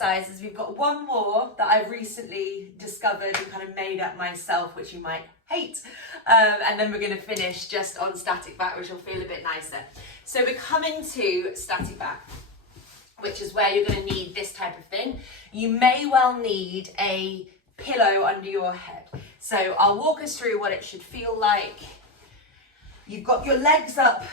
exercises. We've got one more that I've recently discovered and kind of made up myself, which you might hate, and then we're going to finish just on static back, which will feel a bit nicer. So we're coming to static back, which is where you're going to need this type of thing. You may well need a pillow under your head. So I'll walk us through what it should feel like. You've got your legs up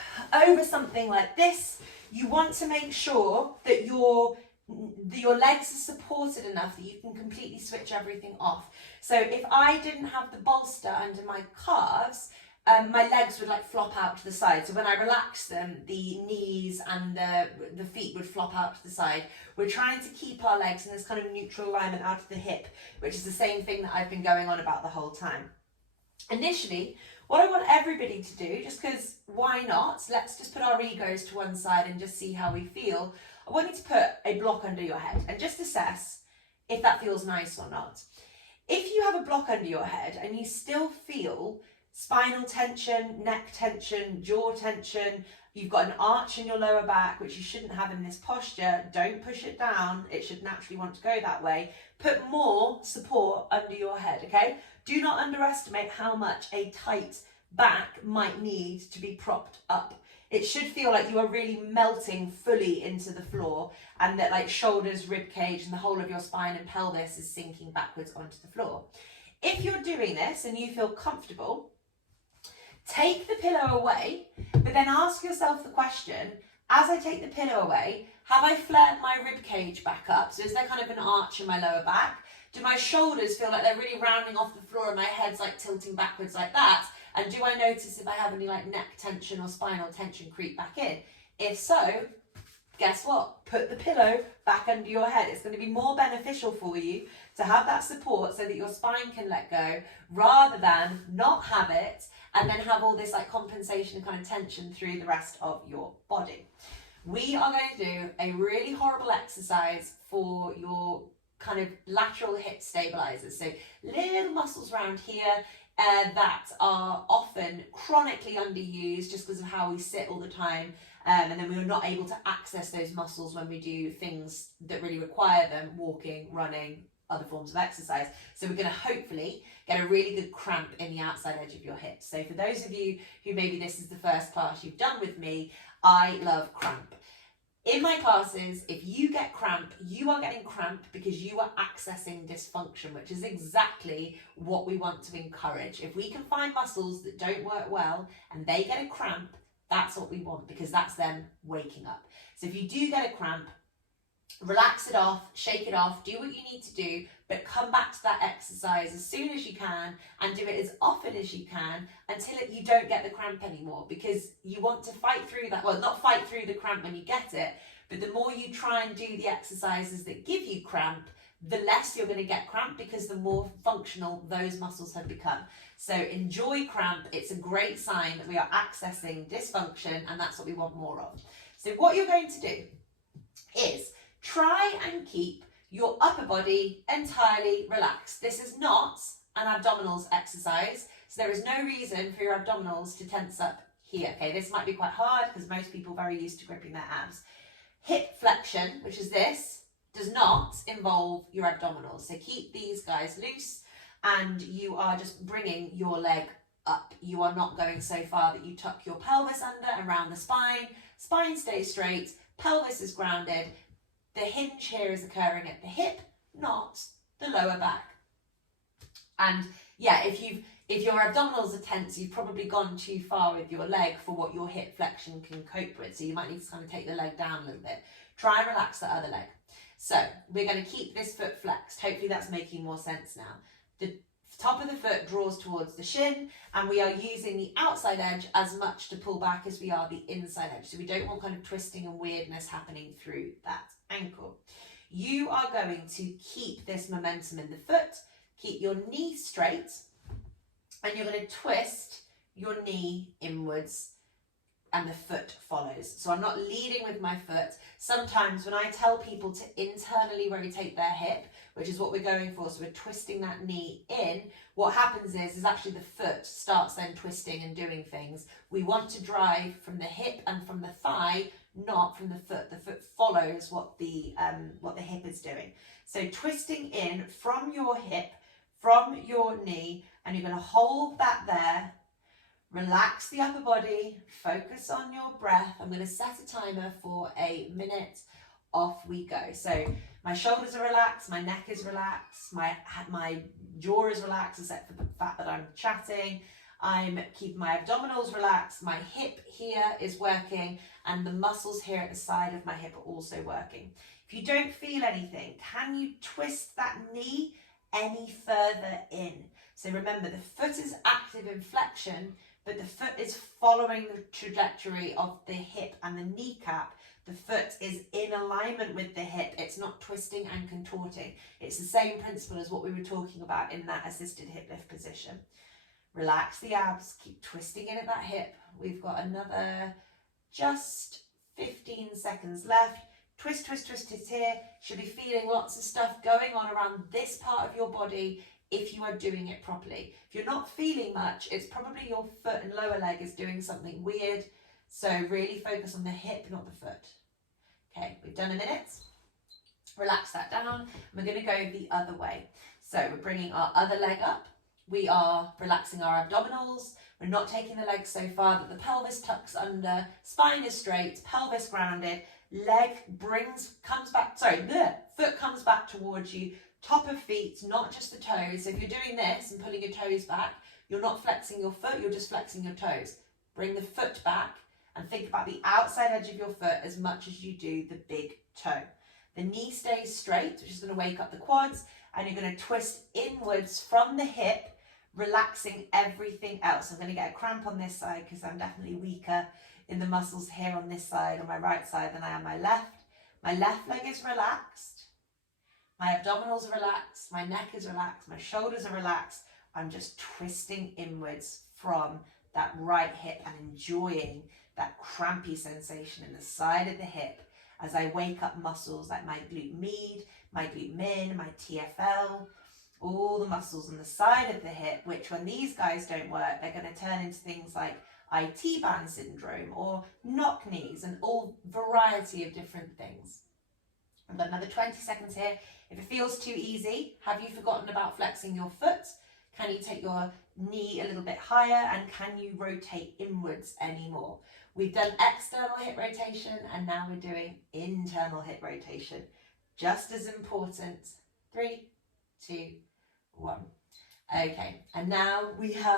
over something like this. You want to make sure that your legs are supported enough that you can completely switch everything off. So if I didn't have the bolster under my calves, my legs would like flop out to the side. So when I relax them, the knees and the feet would flop out to the side. We're trying to keep our legs in this kind of neutral alignment out of the hip, which is the same thing that I've been going on about the whole time. Initially, what I want everybody to do, just because why not, let's just put our egos to one side and just see how we feel. I want you to put a block under your head and just assess if that feels nice or not. If you have a block under your head and you still feel spinal tension, neck tension, jaw tension, you've got an arch in your lower back, which you shouldn't have in this posture, don't push it down. It should naturally want to go that way. Put more support under your head, okay? Do not underestimate how much a tight back might need to be propped up. It should feel like you are really melting fully into the floor and that like shoulders, rib cage and the whole of your spine and pelvis is sinking backwards onto the floor. If you're doing this and you feel comfortable, take the pillow away, but then ask yourself the question, as I take the pillow away, have I flared my rib cage back up? So is there kind of an arch in my lower back? Do my shoulders feel like they're really rounding off the floor and my head's like tilting backwards like that? And do I notice if I have any like neck tension or spinal tension creep back in? If so, guess what? Put the pillow back under your head. It's going to be more beneficial for you to have that support so that your spine can let go rather than not have it and then have all this like compensation and kind of tension through the rest of your body. We are going to do a really horrible exercise for your kind of lateral hip stabilizers. So little muscles around here that are often chronically underused just because of how we sit all the time. And then we are not able to access those muscles when we do things that really require them, walking, running, other forms of exercise. So we're going to hopefully get a really good cramp in the outside edge of your hips. So for those of you who maybe this is the first class you've done with me, I love cramp. In my classes, if you get cramp, you are getting cramp because you are accessing dysfunction, which is exactly what we want to encourage. If we can find muscles that don't work well and they get a cramp, that's what we want because that's them waking up. So if you do get a cramp, relax it off, shake it off, do what you need to do, but come back to that exercise as soon as you can and do it as often as you can until you don't get the cramp anymore, because you want to fight through that, well, not fight through the cramp when you get it, but the more you try and do the exercises that give you cramp, the less you're going to get cramp because the more functional those muscles have become. So enjoy cramp. It's a great sign that we are accessing dysfunction and that's what we want more of. So what you're going to do is try and keep your upper body entirely relaxed. This is not an abdominals exercise, so there is no reason for your abdominals to tense up here. Okay, this might be quite hard because most people are very used to gripping their abs. Hip flexion, which is this, does not involve your abdominals. So keep these guys loose and you are just bringing your leg up. You are not going so far that you tuck your pelvis under around the spine. Spine stays straight, pelvis is grounded. The hinge here is occurring at the hip, not the lower back. And yeah, if your abdominals are tense, you've probably gone too far with your leg for what your hip flexion can cope with. So you might need to kind of take the leg down a little bit. Try and relax the other leg. So we're going to keep this foot flexed. Hopefully that's making more sense now. The top of the foot draws towards the shin and we are using the outside edge as much to pull back as we are the inside edge. So we don't want kind of twisting and weirdness happening through that ankle. You are going to keep this momentum in the foot, keep your knee straight, and you're going to twist your knee inwards and the foot follows. So I'm not leading with my foot. Sometimes when I tell people to internally rotate their hip, which is what we're going for, so we're twisting that knee in, what happens is actually the foot starts then twisting and doing things. We want to drive from the hip and from the thigh, not from the foot. The foot follows what the hip is doing. So twisting in from your hip, from your knee, and you're going to hold that there. Relax the upper body, focus on your breath. I'm going to set a timer for a minute. Off we go. So my shoulders are relaxed, my neck is relaxed, my jaw is relaxed except for the fact that I'm chatting. I'm keeping my abdominals relaxed, my hip here is working, and the muscles here at the side of my hip are also working. If you don't feel anything, can you twist that knee any further in? So remember, the foot is active in flexion, but the foot is following the trajectory of the hip and the kneecap. The foot is in alignment with the hip. It's not twisting and contorting. It's the same principle as what we were talking about in that assisted hip lift position. Relax the abs, keep twisting in at that hip. We've got another just 15 seconds left. Twist, twist, twist it here. Should be feeling lots of stuff going on around this part of your body if you are doing it properly. If you're not feeling much, it's probably your foot and lower leg is doing something weird. So really focus on the hip, not the foot. Okay, we've done a minute. Relax that down. We're going to go the other way. So we're bringing our other leg up. We are relaxing our abdominals. We're not taking the legs so far that the pelvis tucks under, spine is straight, pelvis grounded, foot comes back towards you, top of feet, not just the toes. So if you're doing this and pulling your toes back, you're not flexing your foot, you're just flexing your toes. Bring the foot back and think about the outside edge of your foot as much as you do the big toe. The knee stays straight, which is going to wake up the quads, and you're going to twist inwards from the hip, relaxing everything else. I'm going to get a cramp on this side because I'm definitely weaker in the muscles here on this side, on my right side, than I am my left. My left leg is relaxed. My abdominals are relaxed. My neck is relaxed. My shoulders are relaxed. I'm just twisting inwards from that right hip and enjoying that crampy sensation in the side of the hip as I wake up muscles like my glute med, my glute min, my TFL, all the muscles on the side of the hip, which when these guys don't work, they're going to turn into things like IT band syndrome or knock knees and all variety of different things. I've got another 20 seconds here. If it feels too easy, have you forgotten about flexing your foot? Can you take your knee a little bit higher, and can you rotate inwards anymore? We've done external hip rotation and now we're doing internal hip rotation. Just as important. 3, 2, 1. Okay, and now we have